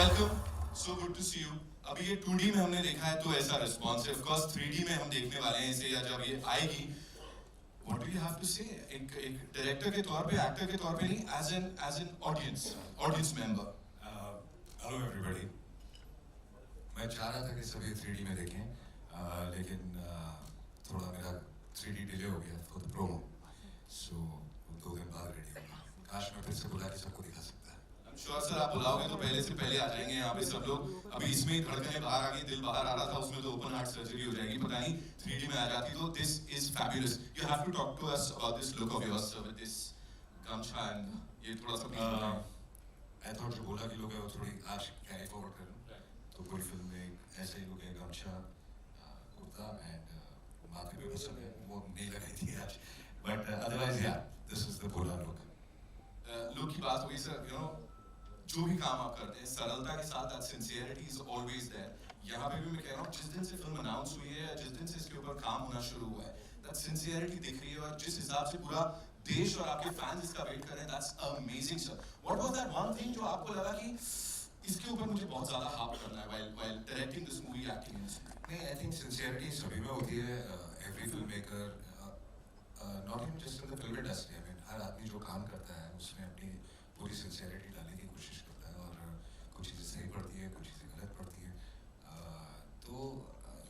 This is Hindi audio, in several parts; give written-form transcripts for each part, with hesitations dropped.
Welcome, so good to see you. अभी ये 2D में हमने देखा है तो ऐसा रिस्पॉन्स है, ऑफ कोर्स 3D में हम देखने वाले हैं इसे, या जब ये आएगी, what do you have to say? एक डायरेक्टर के तौर पे, एक्टर के तौर पे नहीं, as an audience member. Hello everybody. मैं चाह रहा था कि सभी 3D में देखें, लेकिन थोड़ा मेरा 3D डिले हो गया फॉर द प्रोमो, सो 2 दिन बाद रेडी होगा। काश मैं फिर से बुला के सबको दिखा सकता। श्योर सर, आप बुलाओगे तो पहले से पहले आ जाएंगे यहाँ पे सब लोग। अभी इसमें धड़कनें बाहर आ गई, दिल बाहर आ रहा था, उसमें तो ओपन हार्ट सर्जरी हो जाएगी, पता नहीं 3D में आ जाती तो। This is fabulous. You have to talk to us about this look of yours with this gamchha and ये थोड़ा सा आई थॉट जो बोला कि लोग है वो थोड़ी आज कैरी फॉरवर्ड करें, तो पूरी फिल्म में ऐसे ही लोग है, गमछा, कुर्ता एंड माथे पे पसंद है, वो नहीं लगाई थी आज, बट अदरवाइज या दिस इज द बोला लुक। लुक की बात हुई सर, यू नो जो भी काम आप करते हैं सरलता के साथ, that sincerity is always there. यहाँ पे भी मैं कह रहा हूँ, जिस दिन से फिल्म अनाउंस हुई है, जिस दिन से इसके ऊपर काम होना शुरू हुआ है, दैट सिंसियरिटी दिख रही है, और जिस हिसाब से पूरा देश और आपके फैंस इसका वेट कर रहे हैं, that's amazing sir. What was that one thing जो आपको लगा कि इसके ऊपर मुझे बहुत ज्यादा हार्प करना है while directing this movie, acting this movie? नहीं, आई थिंक सिंसियरिटी सभी में होती है। Every film maker, not even just in the film industry, I mean हर आदमी जो काम करता है उसमें अपनी पूरी सिंसियरिटी डालने की कोशिश करता है, और कुछ चीज़ें सही पड़ती है, कुछ चीज़ें गलत पड़ती है, तो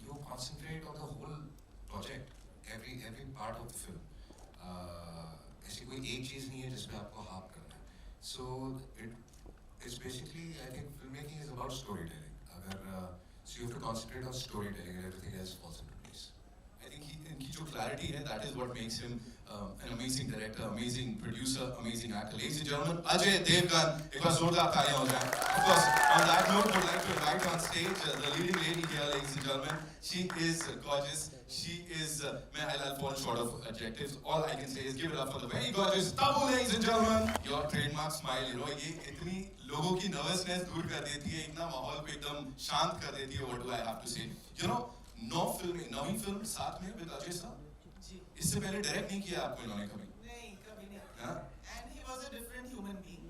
you concentrate on the whole project, every part of the film. ऐसी कोई एक चीज़ नहीं है जिसमें आपको हार्प करना है। So it is basically, I think film making is about story telling. अगर so you have to concentrate on story telling and everything else falls into place. I think इनकी जो क्लैरिटी है, that is what makes him an amazing director, amazing producer, amazing actor. Ladies and gentlemen, Ajay Devgan. एक बार जोरदार तालियां हो जाएं. Of course, on that note, would like to invite on stage the leading lady here, ladies and gentlemen. She is gorgeous. She is, I'll fall short of adjectives. All I can say is give it up for the very gorgeous Tabu, ladies and gentlemen. Your trademark smile, you know, ये इतनी लोगों की नर्वसनेस दूर कर देती है, इतना माहौल को एकदम शांत कर देती है. What do I have to say? You know, Navi film साथ में विद अजय साहब जी। इससे पहले डायरेक्ट नहीं किया आपको इन्होंने कभी? नहीं, कभी नहीं। And he was a different human being.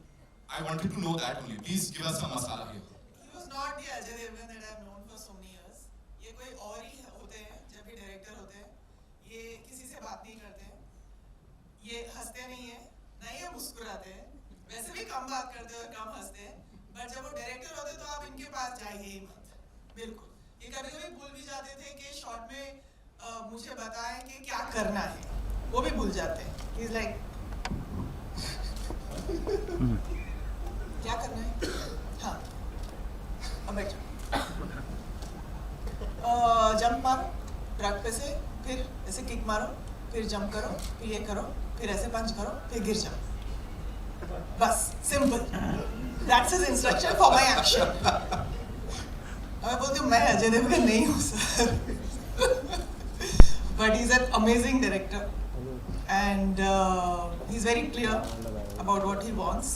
I wanted to know that only. Please give us some masala here. He was not the Ajay Devgan that I have known for so many years. ये कोई और ही होते हैं जब भी डायरेक्टर होते हैं। ये किसी से बात नहीं करते हैं, ये हंसते नहीं है, ना ये मुस्कुराते हैं, वैसे भी कम बात करते हैं और कम हंसते हैं, बट जब वो डायरेक्टर होते हैं तो आप इनके पास जाइए ही मत, बिल्कुल। ये कभी कभी भूल भी जाते थे कि शॉट में मुझे बताएं कि क्या करना है, वो भी भूल जाते हैं। He's like, क्या करना है? हाँ, अब बैठो। जंप मारो ट्रक पे से, फिर ऐसे किक मारो, फिर जंप करो, फिर ये करो, फिर ऐसे पंच करो, फिर गिर जाओ, बस simple. That's his instruction for my action. मैं बोलती हूँ मैं अजय देवगन नहीं हूँ sir, but he's an amazing director and he's very clear about what he wants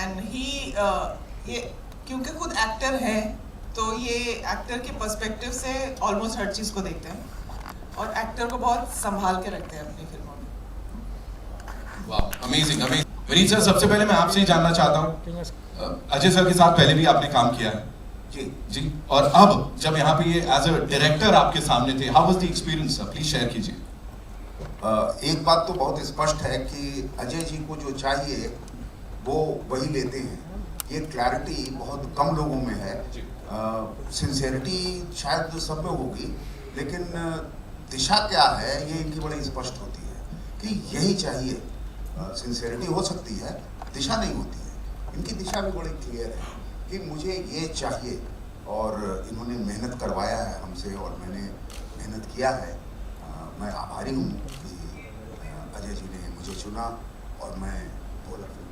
and ये क्योंकि खुद एक्टर है तो ये एक्टर के पर्सपेक्टिव से ऑलमोस्ट हर चीज़ को देखते हैं और एक्टर को बहुत संभाल के रखते हैं अपनी फिल्मों में। वाह, अमेजिंग अमेजिंग। विनीत सर, सबसे पहले मैं आपसे ही जानना चाहता हूँ, अजय सर के साथ पहले भी आपने काम किया है जी, और अब जब यहाँ पे ये एज अ डायरेक्टर आपके सामने थे, how was the experience sir? Please share कीजिए। एक बात तो बहुत स्पष्ट है कि अजय जी को जो चाहिए वो वही लेते हैं। ये क्लैरिटी बहुत कम लोगों में है। सिंसियरिटी शायद सब में होगी, लेकिन दिशा क्या है ये इनकी बड़ी स्पष्ट होती है कि यही चाहिए। सिंसियरिटी हो सकती है, दिशा नहीं होती है। इनकी दिशा भी बड़ी क्लियर है कि मुझे ये चाहिए, और इन्होंने मेहनत करवाया है हमसे और मैंने मेहनत किया है। मैं आभारी हूँ कि अजय जी ने मुझे चुना और मैं बोला फिल्म।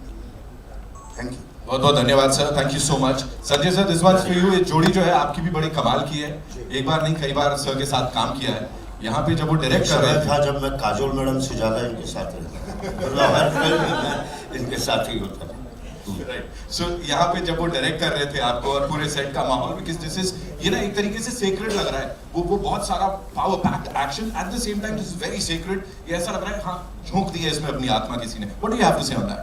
थैंक यू, बहुत बहुत धन्यवाद sir, thank you so much. Sanjay sir, this one's for you. ये जोड़ी जो है आपकी भी बड़ी कमाल की है, एक बार नहीं कई बार सर के साथ काम किया है। यहाँ पे जब वो डायरेक्ट कर रहे था, जब मैं काजोल मैडम से ज्यादा इनके साथ रहता, हर फिल्म में इनके साथ ही होता था। सो यहाँ पे जब वो डायरेक्ट कर रहे थे आपको और पूरे सेट का माहौल, बिकॉज़ दिस इज, ये ना एक तरीके से सेक्रेड लग रहा है, वो बहुत सारा power packed action at the same time this is very sacred. ये ऐसा लग रहा है हाँ झोंक दिया इसमें अपनी आत्मा किसी ने। What do you have to say on that?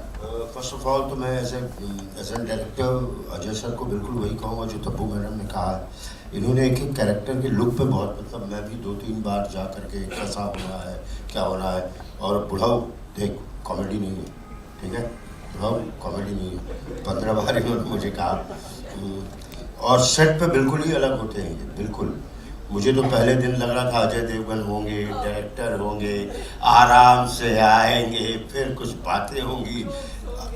First of all तो मैं as an director Ajay sir को बिल्कुल वही कहूँगा जो तब्बू मैडम ने कहा है। इन्होंने एक एक कैरेक्टर के लुक पे बहुत, मतलब मैं भी 2-3 बार जा करके कैसा हो रहा है, क्या हो रहा है, और बुढ़ाऊ देख कॉमेडी नहीं है, ठीक है, बुढ़ाऊ कॉमेडी नहीं है, 15 बार इन्होंने मुझे कहा। और सेट पे बिल्कुल ही अलग होते हैं ये, बिल्कुल। मुझे तो पहले दिन लग रहा था अजय देवगन होंगे, डायरेक्टर होंगे, आराम से आएंगे, फिर कुछ बातें होंगी,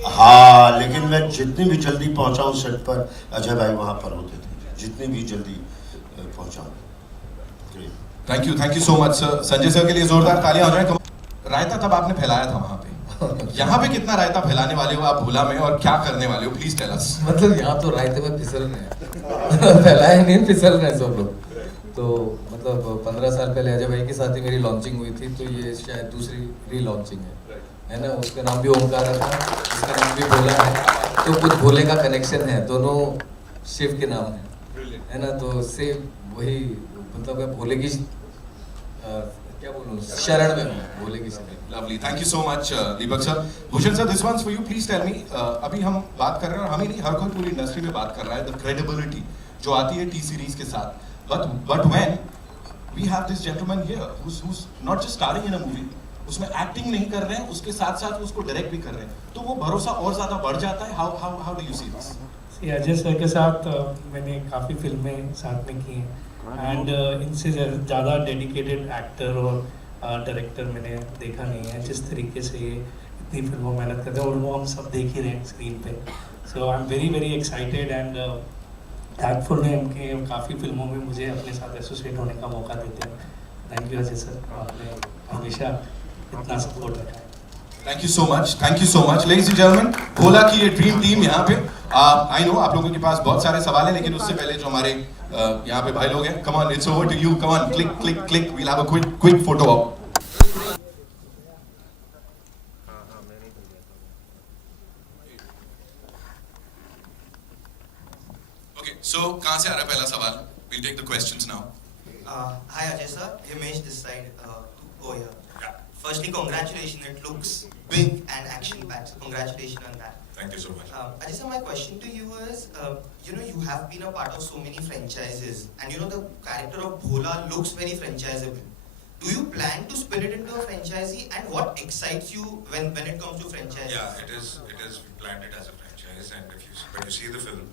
हाँ, लेकिन मैं जितनी भी जल्दी पहुंचा हूँ सेट पर, अजय भाई वहाँ पर होते थे, जितनी भी जल्दी पहुंचा हूँ। Thank you so much sir. Sanjay sir के लिए जोरदार तालियां हो जाए। रायता तब आपने फैलाया था वहां पे, यहाँ पे कितना रायता फैलाने वाले हो आप भोला में, और क्या करने वाले हो, प्लीज टेल अस। मतलब यहाँ तो रायते में फिसल रहे हैं फैलाए नहीं, फिसल रहे हैं सब लोग। तो मतलब 15 साल पहले अजय भाई के साथ ही मेरी लॉन्चिंग हुई थी, तो ये शायद दूसरी री लॉन्चिंग है ना। उसका नाम भी ओमकार था, उसका नाम भी भोला है, तो कुछ भोले का कनेक्शन है, दोनों शिव के नाम है ना। तो से वही मतलब मैं भोले की क्या बोलूँ, शरण में हूँ, भोले की शरण। Lovely, thank you so much Deepak sir. Bhushan sir, this one's for you, please tell me, अभी हम बात कर रहे हैं, और हमें नहीं, हर कोई पूरी इंडस्ट्री में बात कर रहा है, द क्रेडिबिलिटी जो आती है टी सीरीज के साथ, but when we have this gentleman here who's not just starring in a movie, उसमें एक्टिंग नहीं कर रहे हैं, उसके साथ साथ उसको डायरेक्ट भी कर रहे हैं, तो वो भरोसा और ज्यादा बढ़ जाता है। how do you see this? Ajay sir के साथ मैंने काफ़ी फिल्में साथ में की हैं, एंड इनसे ज़्यादा डेडिकेटेड एक्टर और डायरेक्टर मैंने देखा नहीं है, जिस तरीके से ये इतनी फिल्मों में मेहनत करते हैं, और वो हम सब देख ही रहे हैं स्क्रीन पे। So I am very very excited and thankful है कि काफ़ी फिल्मों में मुझे अपने साथ एसोसिएट होने का मौका देते हैं। थैंक यू अजय सर, आपने हमेशा इतना सपोर्ट रखा है। Thank you so much ladies and gentleman. Bholaa की ये ड्रीम टीम यहाँ पे, आई नो आप लोगों के पास बहुत सारे सवाल हैं, लेकिन उससे पहले जो हमारे यहाँ पे भाई लोग हैं, come on, it's over to you, come on, click click click, we'll have a quick photo op. Okay, so कहाँ से आ रहा है पहला सवाल? We'll take the questions now. Hi Ajay sir, Himesh this side. Oh yeah. Firstly, congratulations. It looks big and action-packed. Congratulations on that. Thank you so much. Ajay sir, my question to you is, you have been a part of so many franchises, and the character of Bhola looks very franchisable. Do you plan to spin it into a franchisee, and what excites you when it comes to franchise? Yeah, it is. We planned it as a franchise, and when you see the film,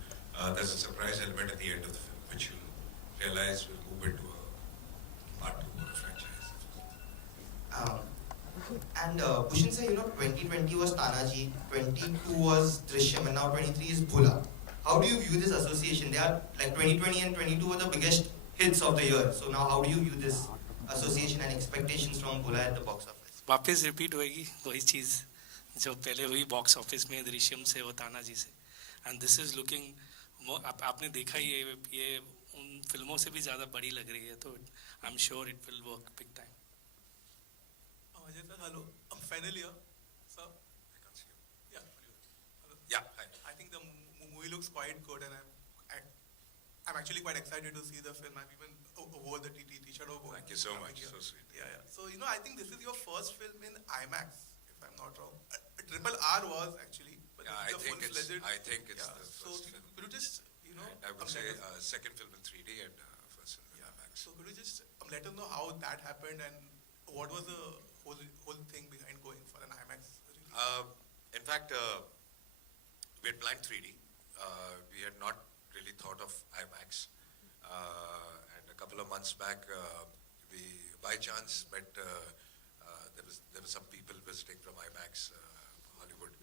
there's a surprise element at the end of the film, which you'll realize will move into a part 2 or a franchise. And Bhushan sir, 2020 was Tanaji, 22 was Drishyam, and now 23 is Bhola. How do you view this association? They are like 2020 and 22 were the biggest hits of the year. So now how do you view this association and expectations from Bhola at the box office? वापस रिपीट होएगी वही चीज़ जो पहले हुई बॉक्स ऑफिस में दृश्यम से वो तानाजी से, एंड दिस इज लुकिंग, आपने देखा ही ये उन फिल्मों से भी ज़्यादा बड़ी लग रही है, तो I am sure it will work big time. Ajay sir, hello. I'm final year, sir. I can't see you. Yeah. Hello. Yeah, hi. I think the movie looks quite good, and I'm actually quite excited to see the film. I've even wore the T-shirt over. Thank you so much. So sweet. Yeah. So I think this is your first film in IMAX, if I'm not wrong. Triple R was actually. But Yeah, this is the full-fledged- I think it's Yeah. the So first film. could you just And I would say second film in 3D and first film in IMAX. So could you just let us know how that happened and what was the whole thing behind going for an IMAX release? In fact, we had planned 3D. We had not really thought of IMAX. And a couple of months back, we by chance met. There were some people visiting from IMAX Hollywood,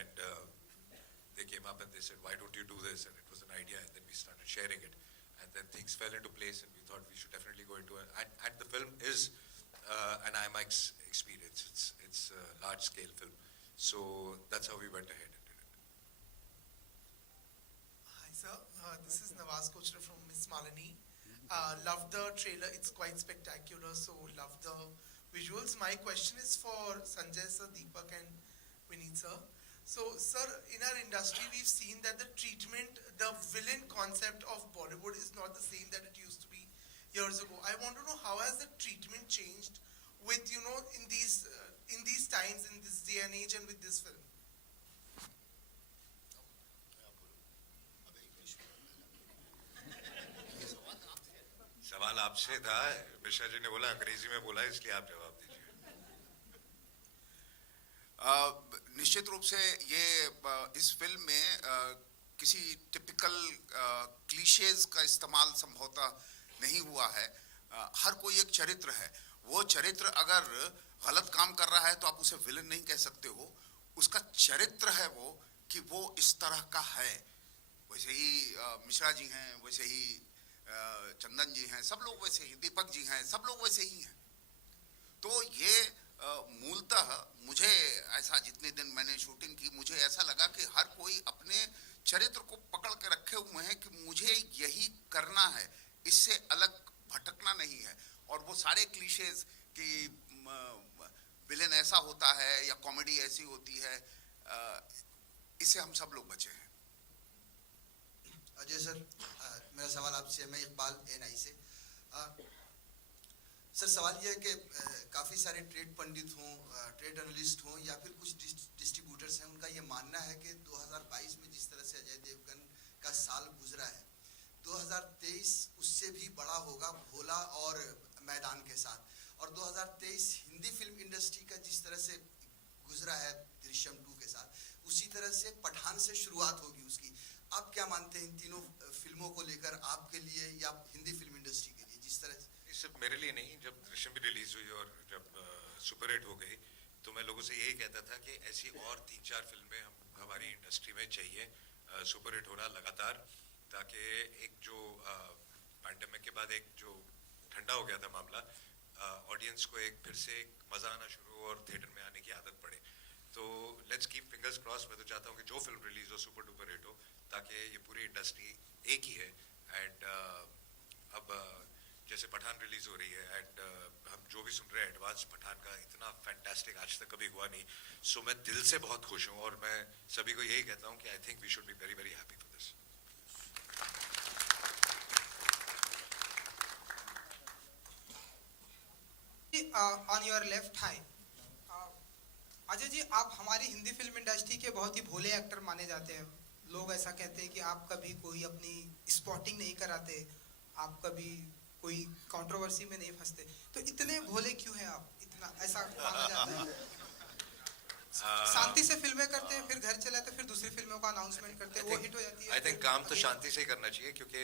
and they came up and they said, "Why don't you do this?" And it was an idea, and then we started sharing it, and then things fell into place, and we thought we should definitely go into it. And the film is an IMAX experience. It's a large-scale film, so that's how we went ahead and did it. Hi sir, this is Nawaz Kochra from Miss Malini. Love the trailer, it's quite spectacular, so love the visuals. My question is for Sanjay sir, Deepak and Vineet sir. So sir, in our industry we've seen that the treatment, the villain concept of Bollywood is not the same that it used to be years ago. I want to know how has the treatment changed with in these times, in this day and age, and with this film? आपसे था, मिश्रा जी ने बोला अंग्रेजी में बोला, इसलिए आप जवाब दीजिए। निश्चित रूप से ये इस फिल्म में किसी टिपिकल क्लीशेज का इस्तेमाल संभवतः नहीं हुआ है। हर कोई एक चरित्र है, वो चरित्र अगर गलत काम कर रहा है तो आप उसे विलन नहीं कह सकते हो। उसका चरित्र है वो कि वो इस तरह का है। वैसे ही मिश्रा जी हैं, वैसे ही चंदन जी हैं, सब लोग वैसे ही, दीपक जी हैं, सब लोग वैसे ही हैं। तो ये मूलतः मुझे ऐसा, जितने दिन मैंने शूटिंग की, मुझे ऐसा लगा कि हर कोई अपने चरित्र को पकड़ के रखे हुए हैं कि मुझे यही करना है, इससे अलग भटकना नहीं है। और वो सारे क्लीशेज कि विलेन ऐसा होता है या कॉमेडी ऐसी होती है, इससे हम सब लोग बचे हैं। अजय सर, मेरा सवाल आपसे, मैं इकबाल एनआई से। सर सवाल ये है कि काफ़ी सारे ट्रेड पंडित हों, ट्रेड एनालिस्ट हों या फिर कुछ डिस्ट्रीब्यूटर्स हैं, उनका ये मानना है कि 2022 में जिस तरह से अजय देवगन का साल गुजरा है, 2023 उससे भी बड़ा होगा भोला और मैदान के साथ। और 2023 हिंदी फिल्म इंडस्ट्री का जिस तरह से गुजरा है दृश्यम 2 के साथ, उसी तरह से पठान से शुरुआत होगी उसकी। आप क्या मानते हैं इन तीनों फिल्मों को लेकर, आपके लिए या हिंदी फिल्म इंडस्ट्री के लिए, जिस तरह से? सिर्फ मेरे लिए नहीं, जब दृश्यम भी रिलीज हुई और जब सुपरहिट हो गई, तो मैं लोगों से यही कहता था कि ऐसी और 3-4 फिल्में हमारी इंडस्ट्री में चाहिए, सुपरहिट होना लगातार, ताकि एक जो पैंडेमिक के बाद एक जो ठंडा हो गया था मामला, ऑडियंस को एक फिर से एक मजा आना शुरू और थिएटर में आने की आदत पड़े। तो लेट्स कीप फिंगर्स क्रॉस। मैं तो चाहता हूँ कि जो फिल्म रिलीज हो सुपर डुपर हिट हो, ताकि ये पूरी इंडस्ट्री एक ही है। एंड अब जैसे पठान रिलीज हो रही है, एंड हम जो भी सुन रहे हैं एडवांस पठान का, इतना फैंटास्टिक आज तक कभी हुआ नहीं। सो मैं दिल से बहुत खुश हूँ और मैं सभी को यही कहता हूँ कि I think we should be very very happy for this. On your left hi, Ajay ji, आप हमारी हिंदी फिल्म इंडस्ट्री के बहुत ही भोले एक्टर माने जाते हैं। लोग ऐसा कहते हैं कि आप कभी कोई अपनी स्पॉटिंग नहीं कराते, आप कभी कोई कंट्रोवर्सी में नहीं फंसते, तो इतने भोले क्यों हैं आप? इतना ऐसा माना जाता है। शांति से फिल्में करते हैं, फिर घर चले आते हैं, फिर दूसरी फिल्मों का अनाउंसमेंट करते हैं, वो हिट हो जाती है। आई थिंक काम तो शांति से ही करना चाहिए, क्योंकि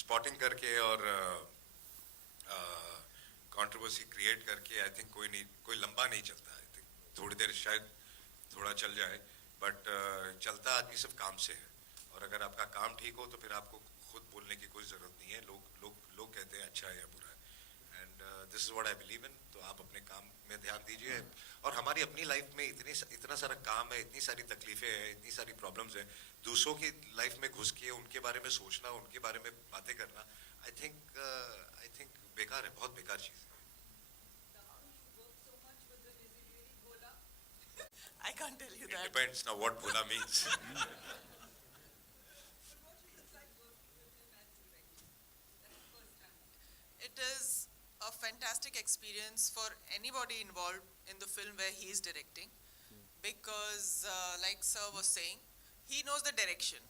स्पॉटिंग करके और कंट्रोवर्सी क्रिएट करके आई थिंक कोई लंबा नहीं चलता। आई थिंक थोड़ी देर शायद थोड़ा चल जाए, बट चलता आदमी सिर्फ काम से है। और अगर आपका काम ठीक हो तो फिर आपको खुद बोलने की कोई जरूरत नहीं है। लोग कहते हैं अच्छा है या बुरा है, and this is what I believe in. तो आप अपने काम में ध्यान दीजिए। और हमारी अपनी लाइफ में इतना सारा काम है, इतनी सारी तकलीफें हैं, इतनी सारी प्रॉब्लम्स हैं। दूसरों की लाइफ में घुस के उनके बारे में सोचना, उनके बारे में बातें करना, आई थिंक बेकार है, बहुत बेकार चीज़ है। I can't tell you that. It depends now what Bhola means. It is a fantastic experience for anybody involved in the film where he is directing, because like sir was saying, he knows the direction.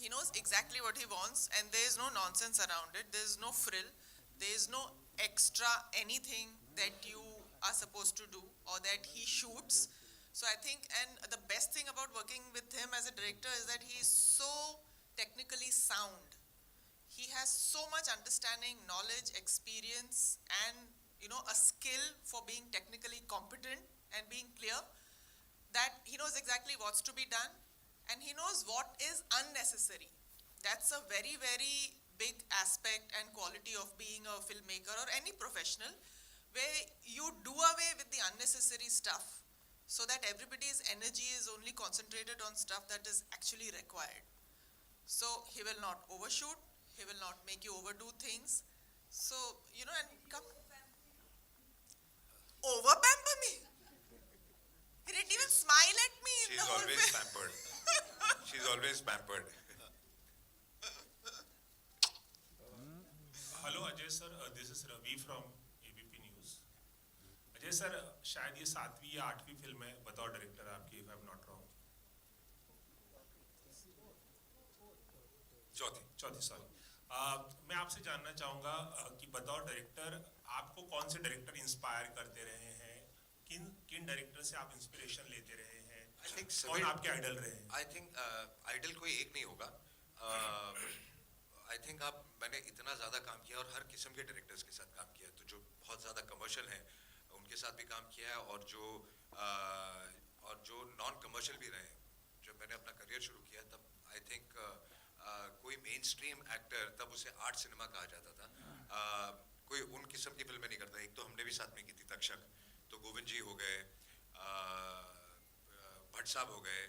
He knows exactly what he wants, and there is no nonsense around it. There is no frill. There is no extra anything that you are supposed to do or that he shoots. So I think, and the best thing about working with him as a director is that he is so technically sound. He has so much understanding, knowledge, experience, and a skill for being technically competent and being clear, that he knows exactly what's to be done, and he knows what is unnecessary. That's a very, very big aspect and quality of being a filmmaker or any professional, where you do away with the unnecessary stuff so that everybody's energy is only concentrated on stuff that is actually required. So he will not overshoot, he will not make you overdo things. So, and come over-pamper me. He didn't even smile at me in the whole She's always film. pampered. She's always pampered. Hello Ajay sir, this is Ravi from ABP news. Ajay sir, शायद ये 7वीं या 8वीं फिल्म है बतौर डायरेक्टर आपकी, if I am not wrong. चौथी, सॉरी। मैं आपसे जानना चाहूँगा कि बताओ डायरेक्टर, आपको कौन से डायरेक्टर इंस्पायर करते रहे हैं, किन किन डायरेक्टर से आप इंस्पिरेशन लेते रहे हैं, I think कौन आपके आइडल रहे हैं? I think आइडल कोई एक नहीं होगा. आई थिंक मैंने इतना ज़्यादा काम किया और हर किस्म के डायरेक्टर्स के साथ काम किया, तो जो बहुत ज़्यादा कमर्शियल हैं उनके साथ भी काम किया है, और जो नॉन कमर्शियल भी रहे हैं. जब मैंने अपना करियर शुरू किया तब आई थिंक कोई मेन स्ट्रीम एक्टर, तब उसे आर्ट सिनेमा कहा जाता था, कोई उन किस्म की फिल्में नहीं करता. एक तो हमने भी साथ में की थी तक्षक, तो गोविंद जी हो गए, भट्ट साहब हो गए,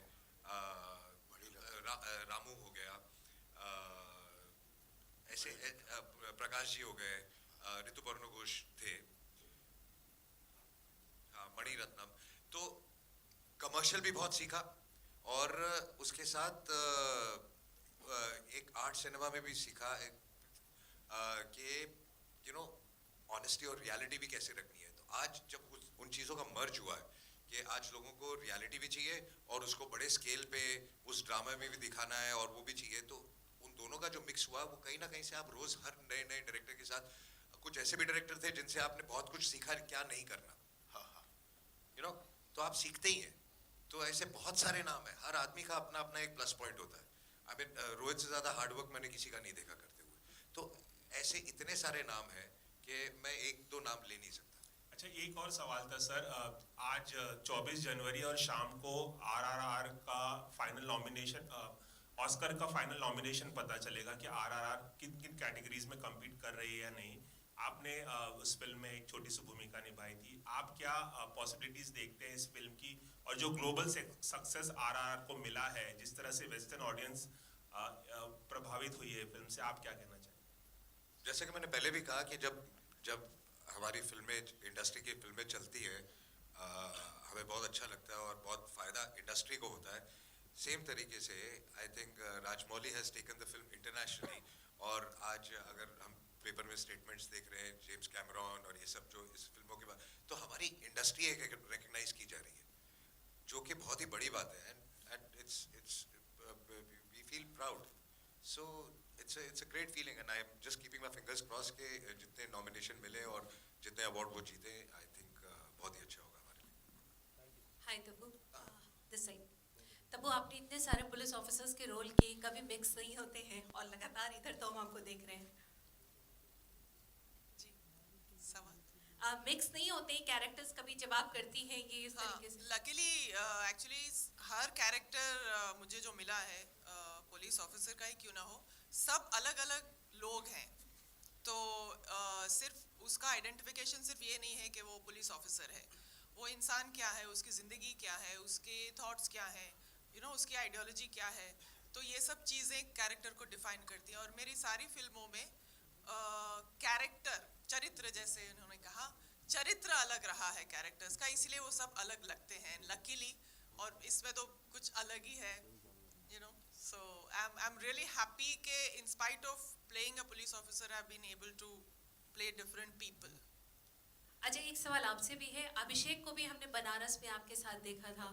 रामू हो गया, ऐसे प्रकाश जी हो गए, ऋतुपर्ण घोष थे, मणि रत्नम. तो कमर्शियल भी बहुत सीखा, और उसके साथ एक आर्ट सिनेमा में भी सीखा कि ऑनेस्टी और रियलिटी भी कैसे रखनी है. तो आज जब उन चीज़ों का मर्ज हुआ है कि आज लोगों को रियलिटी भी चाहिए और उसको बड़े स्केल पे उस ड्रामा में भी दिखाना है और वो भी चाहिए, तो उन दोनों का जो मिक्स हुआ वो कहीं ना कहीं से आप रोज हर नए नए डायरेक्टर के साथ, कुछ ऐसे भी डायरेक्टर थे जिनसे आपने बहुत कुछ सीखा क्या नहीं करना, तो आप सीखते ही हैं. तो ऐसे बहुत सारे नाम है, हर आदमी का अपना अपना एक प्लस पॉइंट होता है. आई मीन रोहित से ज़्यादा हार्डवर्क मैंने किसी का नहीं देखा करते हुए. तो ऐसे इतने सारे नाम हैं कि मैं एक दो नाम ले नहीं सकता. अच्छा, एक और सवाल था सर. आज 24 जनवरी और शाम को RRR का फाइनल नॉमिनेशन, ऑस्कर का फाइनल नॉमिनेशन पता चलेगा कि RRR किन किन कैटेगरीज में कम्पीट कर रही है या नहीं. आपने उस फिल्म में एक छोटी सी भूमिका निभाई थी. आप क्या पॉसिबिलिटीज देखते हैं इस फिल्म की, और जो ग्लोबल सक्सेस RRR को मिला है, जिस तरह से वेस्टर्न ऑडियंस प्रभावित हुई है फिल्म से, आप क्या कहना चाहेंगे? जैसे कि मैंने पहले भी कहा कि जब हमारी फिल्में, इंडस्ट्री की फिल्में चलती है, हमें बहुत अच्छा लगता है और बहुत फ़ायदा इंडस्ट्री को होता है. सेम तरीके से I think Rajamouli has taken the film internationally, और आज अगर हम पेपर में स्टेटमेंट्स देख रहे हैं जेम्स कैमरॉन और ये सब जो इस फिल्मों के बाद, तो हमारी इंडस्ट्री एक रिकग्नाइज की जा रही है, जो कि बहुत ही बड़ी बात है. And it's we feel proud. So it's a great feeling, and I am just keeping my fingers crossed के जितने नॉमिनेशन मिले और जितने अवार्ड वो जीते, आई थिंक बहुत ही अच्छा होगा हमारे लिए. हाय तब्बू, दिस साइड. तब्बू, आपने इतने सारे पुलिस ऑफिसर्स के रोल किए, कभी मिक्स नहीं होते हैं, और लगातार इधर तो हम आपको देख रहे हैं. जी, सवाल मिक्स नहीं होते कैरेक्टर्स कभी जब आप करती हैं ये इस तरीके से? लकीली एक्चुअली हर कैरेक्टर मुझे जो मिला है, पुलिस ऑफिसर का ही क्यों ना हो, सब अलग अलग लोग हैं. तो सिर्फ उसका आइडेंटिफिकेशन सिर्फ ये नहीं है कि वो पुलिस ऑफिसर है. वो इंसान क्या है, उसकी ज़िंदगी क्या है, उसके थॉट्स क्या है, उसकी आइडियोलॉजी क्या है. तो ये सब चीज़ें कैरेक्टर को डिफाइन करती हैं. और मेरी सारी फिल्मों में कैरेक्टर, चरित्र, जैसे उन्होंने कहा, चरित्र अलग रहा है कैरेक्टर्स का, इसलिए वो सब अलग लगते हैं लकीली. और इसमें तो कुछ अलग ही है, So I'm really happy कि in spite of playing a police officer, I've been able to play different people. अच्छा, एक सवाल आपसे भी है. अभिषेक को भी हमने बनारस में आपके साथ देखा था,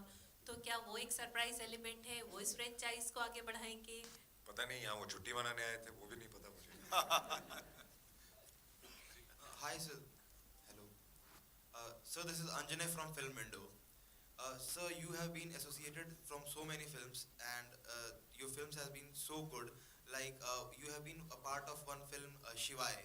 तो क्या वो एक सरप्राइज एलिमेंट है, वो इस फ्रेंचाइज को आगे बढ़ाएंगे? पता नहीं, यहाँ वो छुट्टी मनाने आए थे, वो भी नहीं पता मुझे. Hi sir, hello. So this is Anjanay from Film Window. So you have been associated from so many films, and your films have been so good. Like you have been a part of one film, Shivai,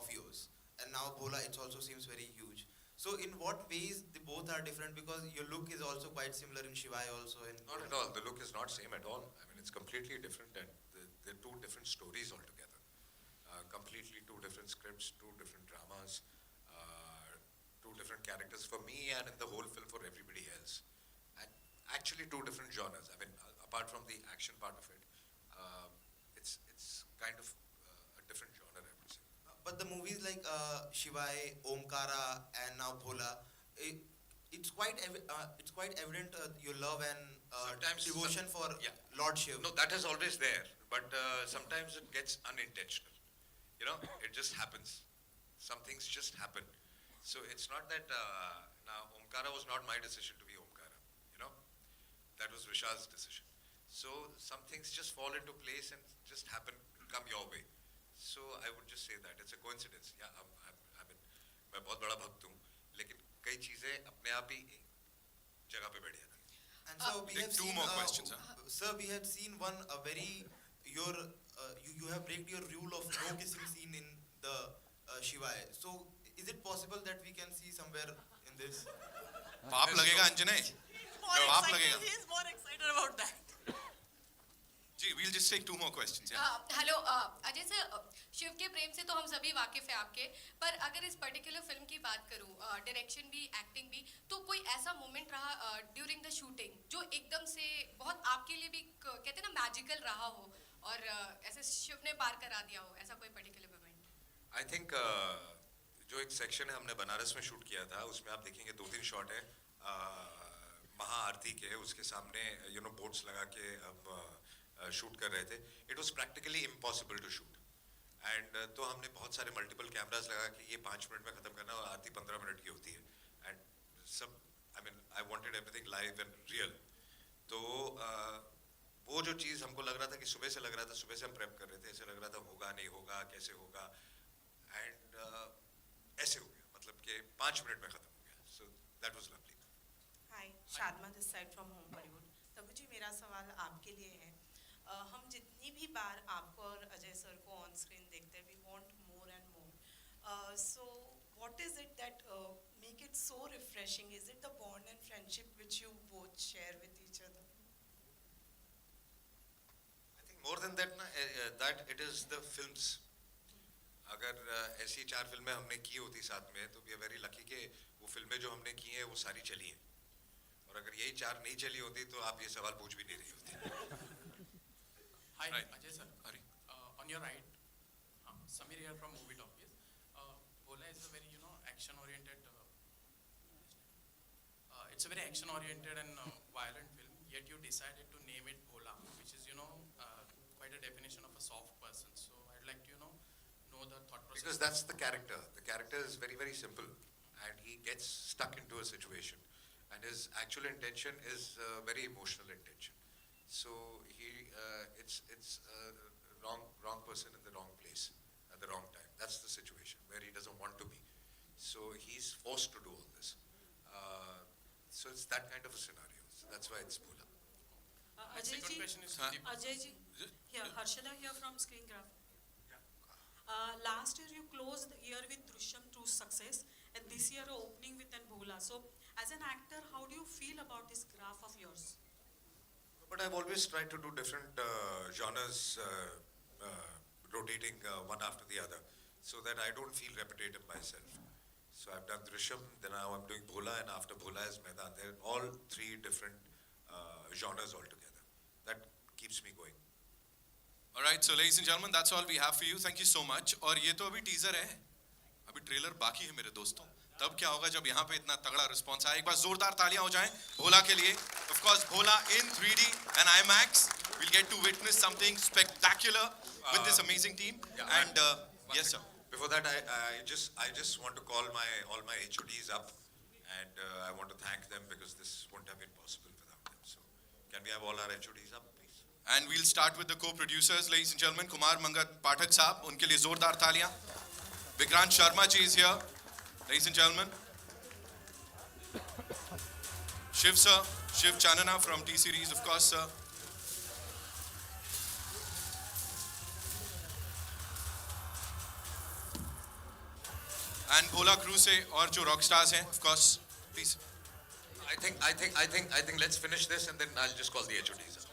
of yours, and now Bhola. It also seems very huge. So in what ways they both are different? Because your look is also quite similar in Shivai also. And not at all. The look is not same at all. I mean, it's completely different, and they're two different stories altogether. Completely two different scripts, two different dramas. Two different characters for me, and in the whole film for everybody else. And actually two different genres. I mean, apart from the action part of it, it's kind of a different genre, I would say. But the movies like Shivai, Omkara, and now Bhola, it's quite evident your love and devotion for Lord Shiv. No, that is always there, but sometimes it gets unintentional. It just happens. Some things just happen. So it's not that now Omkara was not my decision to be Omkara, that was Vishal's decision. So some things just fall into place and just happen, come your way. So I would just say that it's a coincidence. Yeah, I mean, मैं बहुत बड़ा भक्त हूँ, लेकिन कई चीजें अपने आप ही जगह पे बैठ जाती हैं. And so we have two seen, more questions. Sir, we had seen one very you have break your rule of no kissing scene in the Shivaya. So is it possible that we can see somewhere in this? पाप लगेगा अंजने. पाप लगेगा. He is more excited about that. जी, we'll just take two more questions. Yeah. Hello Ajay sir, Shiv के प्रेम से तो हम सभी वाकिफ हैं आपके, पर अगर इस पर्टिकुलर फिल्म की बात करूं, डायरेक्शन भी, एक्टिंग भी, तो कोई ऐसा मोमेंट रहा ड्यूरिंग द शूटिंग जो एकदम से बहुत आपके लिए भी कहते हैं ना मैजिकल रहा हो और ऐसे शिव ने पार करा दिया हो, ऐसा कोई पर्टिकुलर मोमेंट? I think जो एक सेक्शन है हमने बनारस में शूट किया था, उसमें आप देखेंगे 2-3 शॉट है महाआरती के, उसके सामने बोट्स लगा के अब शूट कर रहे थे. It was practically impossible to shoot and तो हमने बहुत सारे मल्टीपल कैमरास लगा कि ये 5 मिनट में खत्म करना और आरती 15 मिनट की होती है एंड सब I wanted everything live and real. तो वो जो चीज़ हमको लग रहा था कि सुबह से लग रहा था, सुबह से हम प्रेप कर रहे थे, ऐसे लग रहा था होगा नहीं होगा कैसे होगा एंड ऐसे हो गया, मतलब कि 5 मिनट में खत्म हो गया. So that was lovely. Hi, Shadma this side from home Bollywood. Tabu ji, मेरा सवाल आपके लिए है. हम जितनी भी बार आपको और अजय सर को ऑन स्क्रीन देखते हैं, we want more and more. So what is it that make it so refreshing? Is it the bond and friendship which you both share with each other? I think more than that that it is the films. अगर ऐसी 4 फिल्में हमने की होती साथ में तो वी आर वेरी लकी कि वो फिल्में जो हमने की हैं वो सारी चली हैं, और अगर यही 4 नहीं चली होती तो आप ये सवाल पूछ भी नहीं रही होती. Hi, Ajay sir. On your right, Samir here from Movie Talkies. Bhola is a very action-oriented. It's a very action-oriented and violent film. Yet you decided to name it Bhola, which is quite a definition of a soft person. So I'd like to know the thought process. Because that's the character. The character is very, very simple, and he gets stuck into a situation, and his actual intention is very emotional intention. So it's wrong person in the wrong place at the wrong time. That's the situation where he doesn't want to be. So he's forced to do all this. So it's that kind of a scenario. So that's why it's Bhola. Second question is Ajay ji, here Harshada here from Screencraft. Last year you closed the year with Drishyam 2 success, and this year you're opening with an Bhola. So as an actor, how do you feel about this graph of yours? But I've always tried to do different genres, rotating one after the other, so that I don't feel repetitive myself. So I've done Drishyam, then now I'm doing Bhola, and after Bhola is Maidan. They're all 3 different genres altogether. That keeps me going. All right, so ladies and gentlemen, that's all we have for you. Thank you so much. और ये तो अभी टीजर है, अभी ट्रेलर बाकी है मेरे दोस्तों. तब क्या होगा जब यहाँ पे इतना तगड़ा रिस्पॉन्स आए? एक बार जोरदार तालियां हो जाएं भोला के लिए. Of course, Bhola in 3D and IMAX. We'll get to witness something spectacular with this amazing team. Yeah, and yes, sir. Before that, I just want to call all my HODs up, and I want to thank them because this wouldn't have been possible without them. So, can we have all our HODs up, please? And we'll start with the co-producers, ladies and gentlemen. Kumar Mangat Pathak साहब, उनके लिए जोरदार तालियां. Vikrant Sharma ji is here. Ladies and gentlemen, Shiv sir, Shiv Chanana from T-Series, of course, sir. And Bhola crew से और जो rock stars हैं, of course, please. I think let's finish this and then I'll just call the HODs.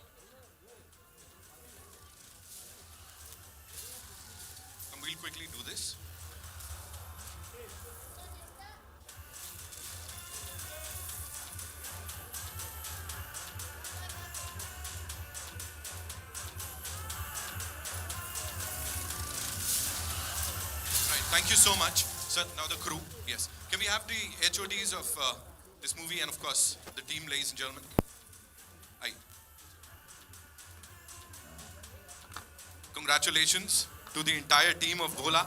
And we'll quickly do this. Thank you so much. Sir, now the crew. Yes. Can we have the HODs of this movie and of course the team, ladies and gentlemen? Aye. Congratulations to the entire team of Bhola.